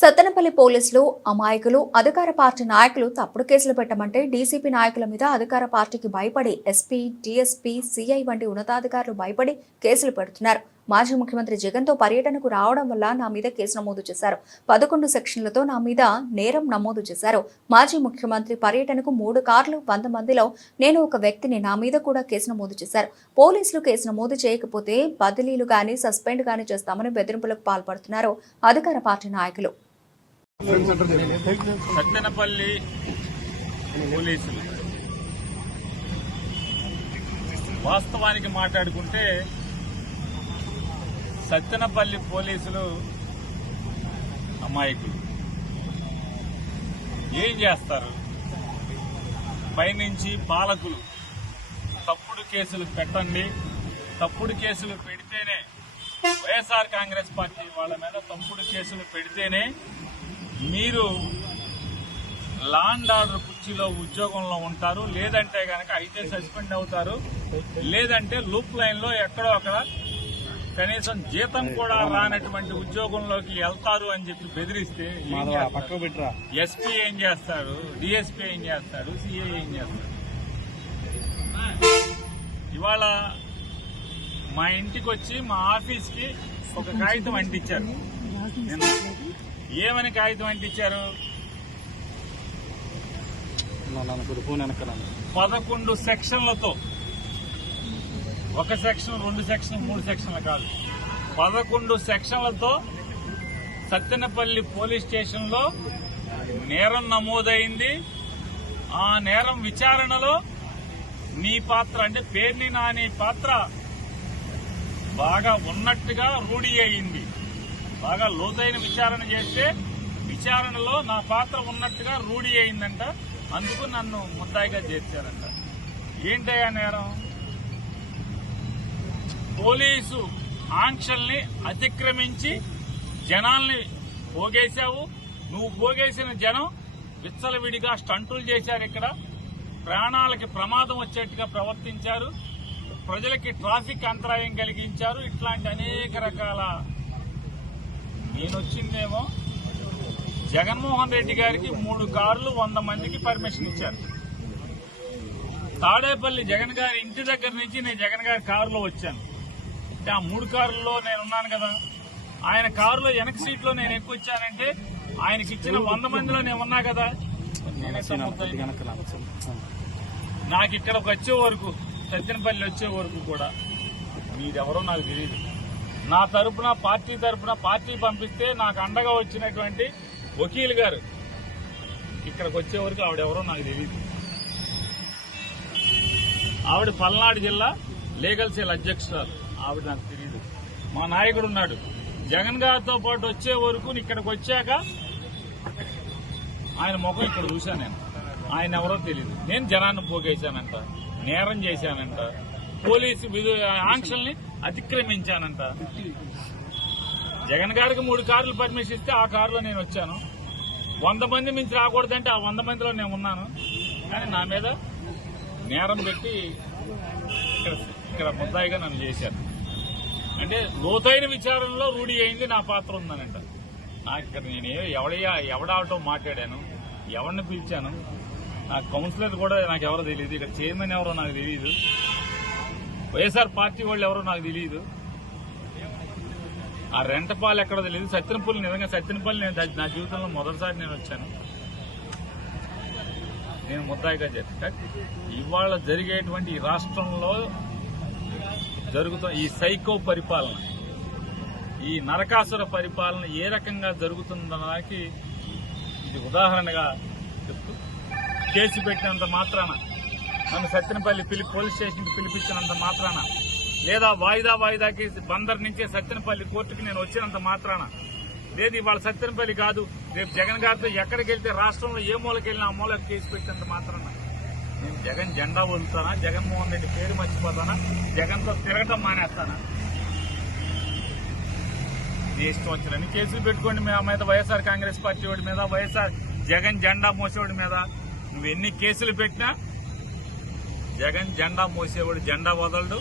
సత్తెనపల్లి పోలీసులు అమాయకులు అధికార పార్టీ నాయకులు తప్పుడు కేసులు పెట్టమంటే డీసీపీ నాయకుల మీద అధికార పార్టీకి భయపడి ఎస్పీ డీఎస్పీ సీఐ వంటి ఉన్నతాధికారులు భయపడి కేసులు పెడుతున్నారు. మాజీ ముఖ్యమంత్రి జగన్తో పర్యటనకు రావడం వల్ల నా మీద కేసు నమోదు చేశారు. పదకొండు సెక్షన్లతో నా మీద నేరం నమోదు చేశారు. మాజీ ముఖ్యమంత్రి పర్యటనకు మూడు కార్లు వంద మందిలో నేను ఒక వ్యక్తిని నా మీద కూడా కేసు నమోదు చేశారు. పోలీసులు కేసు నమోదు చేయకపోతే బదిలీలు గాని సస్పెండ్ గాని చేస్తామని బెదిరింపులకు పాల్పడుతున్నారు అధికార పార్టీ నాయకులు. సత్తెనపల్లి పోలీసులు వాస్తవానికి మాట్లాడుకుంటే సత్తెనపల్లి పోలీసులు అమాయకులు. ఏం చేస్తారు? పైనుంచి పాలకులు తప్పుడు కేసులు పెట్టండి. తప్పుడు కేసులు పెడితేనే వైఎస్ఆర్ కాంగ్రెస్ పార్టీ వాళ్ళ మీద తప్పుడు కేసులు పెడితేనే మీరు లాండ్ ఆర్డర్ కుర్చీలో ఉద్యోగంలో ఉంటారు లేదంటే కనుక అయితే సస్పెండ్ అవుతారు లేదంటే లూప్ లైన్లో ఎక్కడో అక్కడ కనీసం జీతం కూడా రానటువంటి ఉద్యోగంలోకి వెళ్తారు అని చెప్పి బెదిరిస్తే? ఎస్పీ ఏం చేస్తారు? డిఎస్పీ ఏం చేస్తాడు సిఐ ఏం చేస్తాడు ఇవాళ మా ఇంటికి వచ్చి మా ఆఫీస్కి ఒక కాగితం అంటించారు. ఏమని కాగితం అంటించారు పదకొండు సెక్షన్లతో. ఒక సెక్షన్ రెండు సెక్షన్ మూడు సెక్షన్లు కాదు. పదకొండు సెక్షన్లతో సత్తెనపల్లి పోలీస్ స్టేషన్లో నేరం నమోదైంది. ఆ నేరం విచారణలో నీ పాత్ర అంటే పేర్ని నాని పాత్ర బాగా ఉన్నట్టుగా రూఢి అయింది. బాగా లోతైన విచారణ చేస్తే విచారణలో నా పాత్ర ఉన్నట్టుగా రూఢి అయిందంట. అందుకు నన్ను ముద్దాయిగా చేర్చారంట. ఏంటయ్యా నేరం? పోలీసు ఆంక్షల్ని అతిక్రమించి జనాల్ని పోగేశావు. నువ్వు పోగేసిన జనం విచ్చలవిడిగా స్టంటులు చేశారు ఇక్కడ. ప్రాణాలకి ప్రమాదం వచ్చేట్టుగా ప్రవర్తించారు. ప్రజలకి ట్రాఫిక్ అంతరాయం కలిగించారు. ఇట్లాంటి అనేక రకాల నేను వచ్చిందేమో జగన్మోహన్ రెడ్డి గారికి మూడు కార్లు వంద మందికి పర్మిషన్ ఇచ్చారు. తాడేపల్లి జగన్ గారి ఇంటి దగ్గర నుంచి నేను జగన్ గారి కారులో వచ్చాను. అంటే ఆ మూడు కారుల్లో నేను ఉన్నాను కదా ఆయన కారులో వెనక సీట్లో నేను ఎక్కువ వచ్చానంటే ఆయనకి ఇచ్చిన వంద మందిలో నేను ఉన్నా కదా. నాకు ఇక్కడ వచ్చే వరకు సత్యనపల్లి వచ్చే వరకు కూడా మీరెవరో నాకు తెలియదు. నా తరపున పార్టీ తరపున పార్టీ పంపిస్తే నాకు అండగా వచ్చినటువంటి వకీల్ గారు. ఇక్కడికి వచ్చే వరకు ఆవిడెవరో నాకు తెలియదు ఆవిడ పల్నాడు జిల్లా లీగల్ సెల్ అధ్యక్షురాలు. ఆవిడ నాకు తెలియదు మా నాయకుడు ఉన్నాడు. జగన్ గారితో పాటు వచ్చే వరకు ఇక్కడికి వచ్చాక ఆయన ముఖం ఇక్కడ చూశాను నేను. ఆయన ఎవరో తెలియదు నేను జనాన్ని పోగేశానంట నేరం చేశానంట. పోలీసు ఆంక్షల్ని అతిక్రమించానంట. జగన్ గారికి మూడు కార్లు పర్మిషన్ ఇస్తే ఆ కారులో నేను వచ్చాను. వంద మంది మించి రాకూడదంటే ఆ వంద మందిలో నేను ఉన్నాను. కానీ నా మీద నేరం పెట్టి ఇక్కడ ఇక్కడ ముద్దాయిగా నన్ను చేశారు. అంటే లోతైన విచారణలో రూఢి అయింది నా పాత్ర ఉందనంట. నాకు ఇక్కడ నేను ఎవడయ్యా ఎవడావటో మాట్లాడాను ఎవరిని పిలిచాను నాకు కౌన్సిలర్ కూడా నాకు ఎవరో తెలియదు. ఇక్కడ చైర్మన్ ఎవరో నాకు తెలియదు. వైఎస్ఆర్ పార్టీ వాళ్ళు ఎవరో నాకు తెలియదు. ఆ రెంటపాలు ఎక్కడ తెలియదు. సత్యనపల్లి నిజంగా సత్యనపల్లి నేను నా జీవితంలో మొదటిసారి నేను వచ్చాను. నేను ముద్దాయిగా చేస్తాను ఇవాళ జరిగేటువంటి ఈ రాష్ట్రంలో జరుగుతున్న ఈ సైకో పరిపాలన ఈ నరకాసుర పరిపాలన ఏ రకంగా జరుగుతుందనడానికి ఇది ఉదాహరణగా చెప్తూ కేసు పెట్టినంత మాత్రాన నన్ను సత్యనపల్లి పిలి పోలీస్ స్టేషన్కి పిలిపించినంత మాత్రాన లేదా వాయిదా వాయిదాకి బందర్ నుంచే సత్యనపల్లి కోర్టుకి నేను వచ్చినంత మాత్రాన లేదు ఇవాళ సత్యనపల్లి కాదు రేపు జగన్ గారితో ఎక్కడికి వెళ్తే రాష్ట్రంలో ఏ మూలకి వెళ్ళినా ఆ మూలకి కేసు పెట్టినంత మాత్రాన నేను జగన్ జెండా వదులుతానా జగన్మోహన్ రెడ్డి పేరు మర్చిపోతానా జగన్తో తిరగటం మానేస్తానా? నీ ఇష్టం వచ్చినని కేసులు పెట్టుకోండి మా మీద వైఎస్ఆర్ కాంగ్రెస్ పార్టీ వాడి మీద వైఎస్ఆర్ జగన్ జెండా మోసేవాడి మీద. నువ్వు ఎన్ని కేసులు పెట్టినా జగన్ జెండా మోసేవాడు జెండా వదలడు.